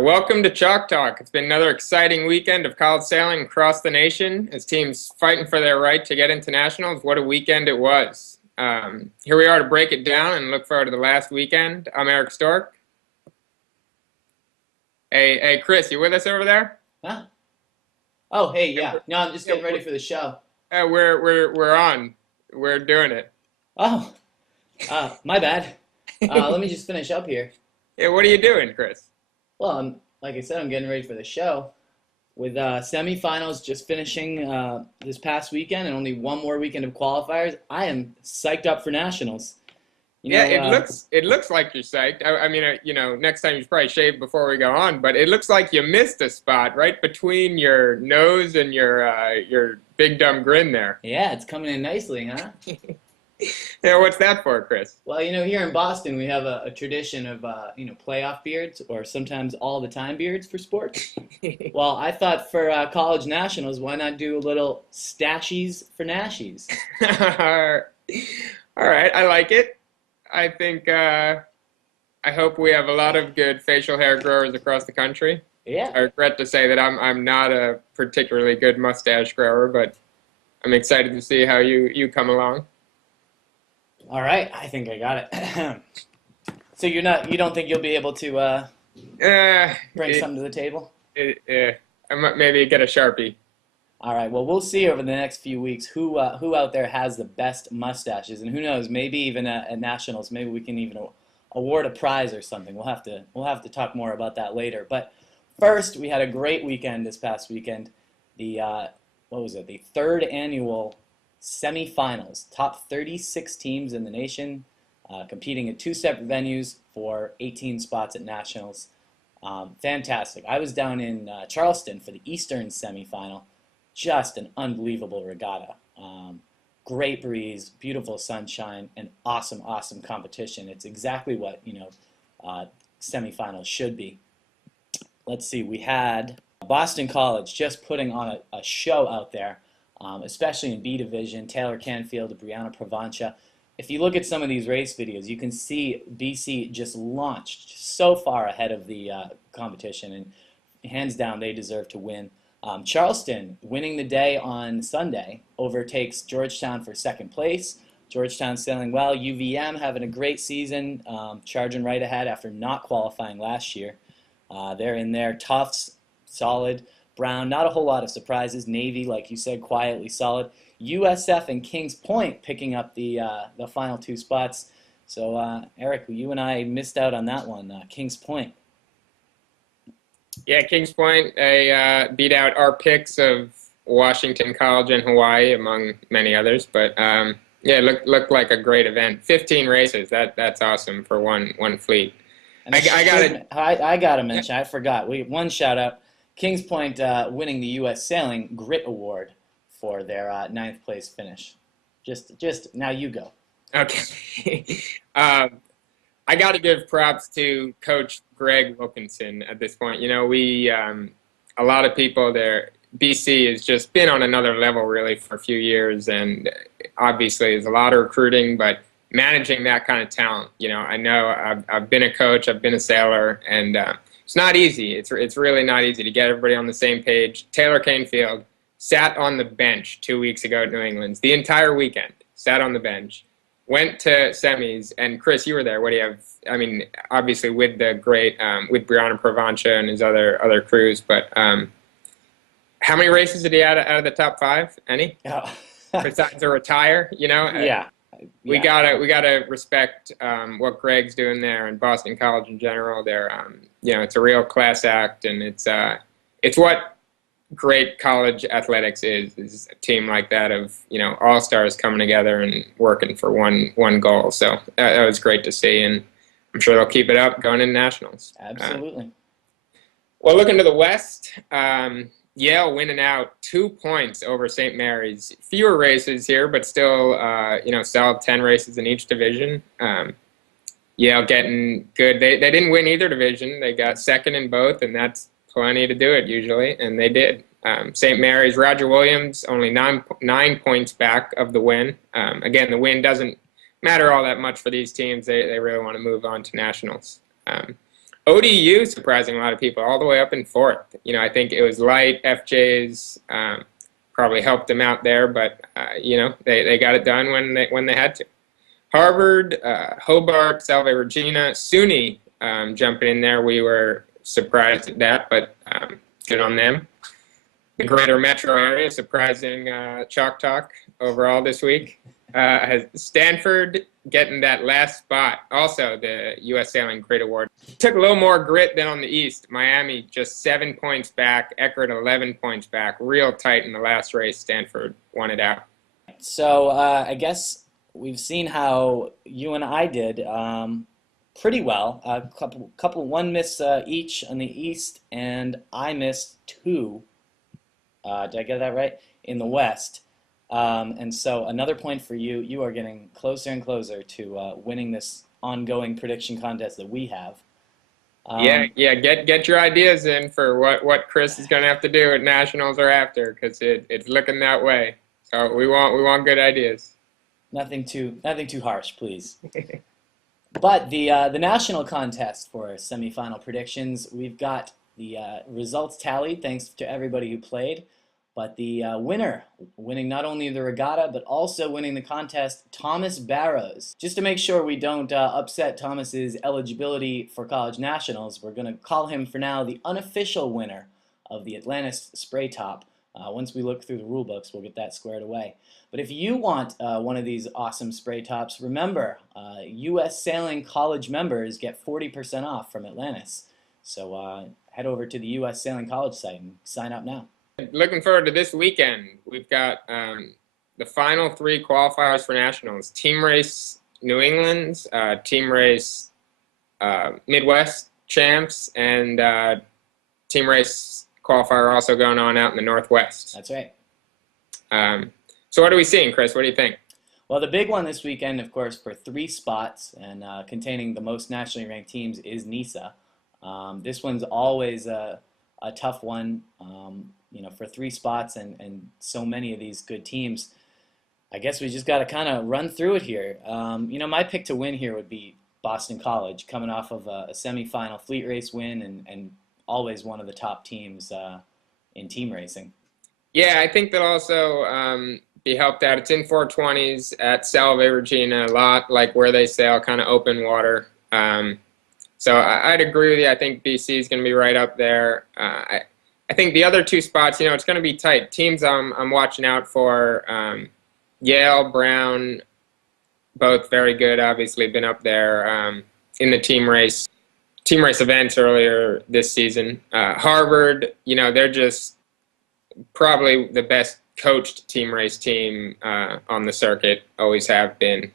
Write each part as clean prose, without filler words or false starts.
Welcome to Chalk Talk. It's been another exciting weekend of college sailing across the nation as teams fighting for their right to get into nationals. What a weekend it was. Here we are to break it down and look forward to the last weekend. I'm Eric Stork. Hey, Chris, you with us over there? Huh? Oh, hey, yeah. No, I'm just getting ready for the show. We're on. We're doing it. Oh, my bad. Let me just finish up here. Yeah, what are you doing, Chris? Well, like I said, I'm getting ready for the show with semifinals just finishing this past weekend and only one more weekend of qualifiers. I am psyched up for nationals. Yeah, it looks like you're psyched. I mean, next time you should probably shave before we go on, but it looks like you missed a spot right between your nose and your big dumb grin there. Yeah, it's coming in nicely, huh? Yeah, what's that for, Chris? Well, here in Boston, we have a tradition of, playoff beards or sometimes all the time beards for sports. Well, I thought for college nationals, why not do a little stashies for nashies? All right, I like it. I think, I hope we have a lot of good facial hair growers across the country. Yeah. I regret to say that I'm not a particularly good mustache grower, but I'm excited to see how you come along. All right, I think I got it. So you don't think you'll be able to bring something to the table? I might maybe get a Sharpie. All right, well, we'll see over the next few weeks who out there has the best mustaches, and who knows, maybe even at nationals, maybe we can even award a prize or something. We'll have to talk more about that later. But first, we had a great weekend this past weekend. The what was it? The third annual semifinals. Top 36 teams in the nation competing at two separate venues for 18 spots at nationals. Fantastic. I was down in Charleston for the Eastern semifinal. Just an unbelievable regatta. Great breeze, beautiful sunshine, and awesome competition. It's exactly what semifinals should be. Let's see. We had Boston College just putting on a show out there, especially in B division. Taylor Canfield, Brianna Provenza. If you look at some of these race videos, you can see BC just launched so far ahead of the competition, and hands down, they deserve to win. Charleston, winning the day on Sunday, overtakes Georgetown for second place. Georgetown sailing well. UVM having a great season, charging right ahead after not qualifying last year. They're in there. Tufts, solid. Brown, not a whole lot of surprises. Navy, like you said, quietly solid. USF and Kings Point picking up the final two spots. So, Eric, you and I missed out on that one. Kings Point. Yeah, Kings Point, they beat out our picks of Washington College and Hawaii, among many others. But yeah, it looked like a great event. 15 races. That's awesome for one fleet. And I gotta mention, I forgot. One shout out. Kings Point winning the U.S. Sailing Grit Award for their 9th place finish. Just now you go. Okay. I got to give props to Coach Greg Wilkinson at this point. We a lot of people there. BC has just been on another level really for a few years, and obviously there's a lot of recruiting, but managing that kind of talent. I know I've been a coach, I've been a sailor, and it's not easy. It's really not easy to get everybody on the same page. Taylor Canfield sat on the bench 2 weeks ago at New England's. The entire weekend, sat on the bench. Went to semis, and Chris, you were there. What do you have? I mean, obviously with the great, with Brianna Provenza and his other crews, but how many races did he add out of the top 5? Any? Oh. Besides a retire, Yeah. We gotta respect what Greg's doing there and Boston College in general. They're, it's a real class act, and it's what great college athletics is a team like that of all-stars coming together and working for one goal. So that was great to see, and I'm sure they'll keep it up going into nationals. Absolutely. Well, looking to the West, Yale winning out 2 points over St. Mary's. Fewer races here, but still solid 10 races in each division. Yale getting good. They didn't win either division. They got second in both, and that's plenty to do it usually, and they did. St. Mary's, Roger Williams, only 9 points back of the win. Again, the win doesn't matter all that much for these teams. They really want to move on to nationals. ODU surprising a lot of people all the way up in fourth. I think it was light. FJ's probably helped them out there, but they got it done when they had to. Harvard, Hobart, Salve Regina, SUNY jumping in there. We were surprised at that, but good on them. The greater metro area, surprising chalk talk overall this week. Has Stanford getting that last spot. Also, the U.S. Sailing Grit Award. Took a little more grit than on the East. Miami just 7 points back. Eckerd 11 points back. Real tight in the last race. Stanford won it out. So I guess we've seen how you and I did pretty well. One miss each on the East, and I missed two. Did I get that right? In the West. And so another point for you. You are getting closer and closer to winning this ongoing prediction contest that we have. Yeah. Get your ideas in for what Chris is going to have to do at Nationals or after, because it's looking that way. So we want good ideas. Nothing too harsh, please. But the national contest for semifinal predictions, we've got the results tallied. Thanks to everybody who played. But the winner, winning not only the regatta, but also winning the contest, Thomas Barrows. Just to make sure we don't upset Thomas's eligibility for college nationals, we're going to call him for now the unofficial winner of the Atlantis Spray Top. Once we look through the rule books, we'll get that squared away. But if you want one of these awesome spray tops, remember, U.S. Sailing College members get 40% off from Atlantis. So head over to the U.S. Sailing College site and sign up now. Looking forward to this weekend. We've got the final three qualifiers for nationals. Team race New England, team race Midwest champs, and team race qualifier also going on out in the Northwest. That's right. So what are we seeing, Chris? What do you think? Well, the big one this weekend, of course, for 3 spots and containing the most nationally ranked teams is NISA. This one's always a tough one. For 3 spots and so many of these good teams, I guess we just got to kind of run through it here. My pick to win here would be Boston College, coming off of a semifinal fleet race win and always one of the top teams in team racing. Yeah, I think that also be helped out. It's in 420s at Salve Regina, a lot like where they sail, kind of open water. So I'd agree with you. I think BC is going to be right up there. I think the other 2 spots, it's going to be tight. Teams I'm watching out for, Yale, Brown, both very good, obviously been up there in the team race events earlier this season. Harvard, they're just probably the best coached team race team on the circuit, always have been.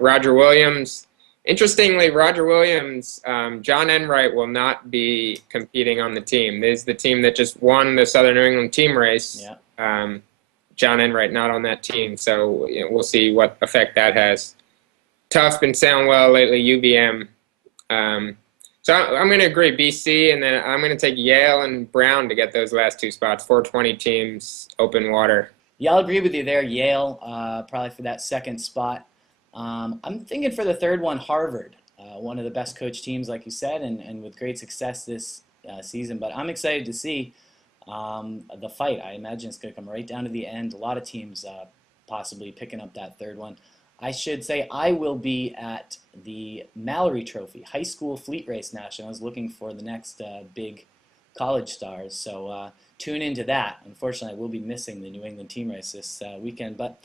Roger Williams. Interestingly, Roger Williams, John Enright will not be competing on the team. This is the team that just won the Southern New England team race. Yeah. John Enright not on that team, so we'll see what effect that has. Tuff's been sailing well lately, UVM. So I'm going to agree, BC, and then I'm going to take Yale and Brown to get those last 2 spots, 420 teams, open water. Yeah, I'll agree with you there, Yale, probably for that second spot. I'm thinking for the third one, Harvard, one of the best coach teams, like you said, and with great success this season. But I'm excited to see the fight. I imagine it's going to come right down to the end. A lot of teams possibly picking up that third one. I should say I will be at the Mallory Trophy High School Fleet Race Nationals looking for the next big college stars. So tune into that. Unfortunately, I will be missing the New England team race this weekend. But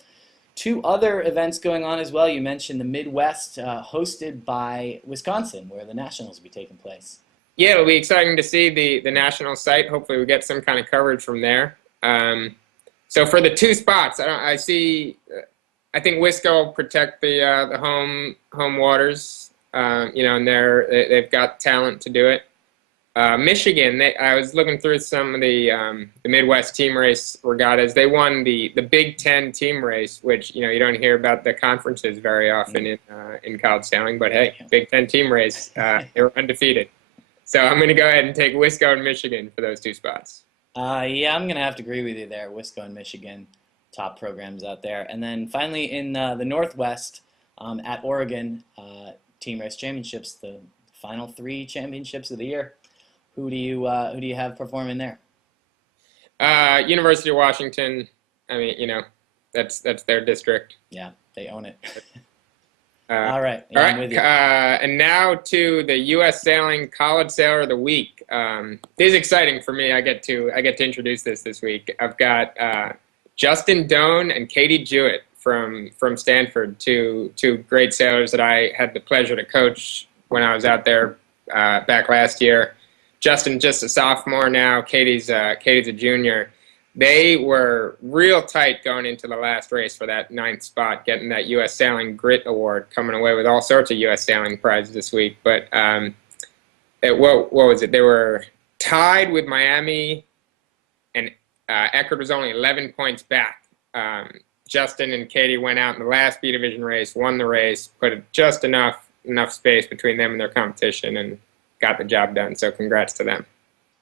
2 other events going on as well. You mentioned the Midwest, hosted by Wisconsin, where the Nationals will be taking place. Yeah, it'll be exciting to see the national site. Hopefully we get some kind of coverage from there. So for the 2 spots, I think Wisco will protect the home waters, and they've got talent to do it. Michigan, I was looking through some of the Midwest team race regattas. They won the Big Ten team race, which you don't hear about the conferences very often in college sailing. But hey, Big Ten team race, they were undefeated. So I'm going to go ahead and take Wisco and Michigan for those 2 spots. Yeah, I'm going to have to agree with you there. Wisco and Michigan, top programs out there. And then finally in the Northwest at Oregon Team Race Championships, the final 3 championships of the year. Who do you have performing there? University of Washington. I mean, that's their district. Yeah, they own it. All right, yeah, all right. I'm with you. And now to the U.S. Sailing College Sailor of the Week. This is exciting for me. I get to introduce this week. I've got Justin Doan and Katie Jewett from Stanford, two great sailors that I had the pleasure to coach when I was out there back last year. Justin just a sophomore now. Katie's a junior. They were real tight going into the last race for that 9th spot, getting that U.S. Sailing Grit Award, coming away with all sorts of U.S. Sailing prizes this week. But what was it? They were tied with Miami, and Eckerd was only 11 points back. Justin and Katie went out in the last B Division race, won the race, put just enough space between them and their competition, and got the job done. So congrats to them.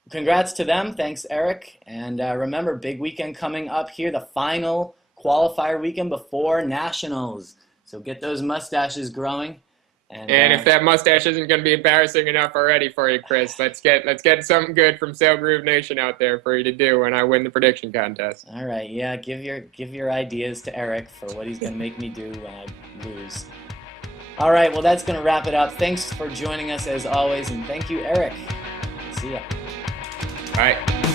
Congrats to them. Thanks, Eric. And remember, big weekend coming up here, the final qualifier weekend before Nationals. So get those mustaches growing. And if that mustache isn't going to be embarrassing enough already for you, Chris, let's get something good from Sailgroove Nation out there for you to do when I win the prediction contest. All right, yeah, give your ideas to Eric for what he's going to make me do when I lose. All right, well, that's going to wrap it up. Thanks for joining us as always, and thank you, Eric. See ya. All right.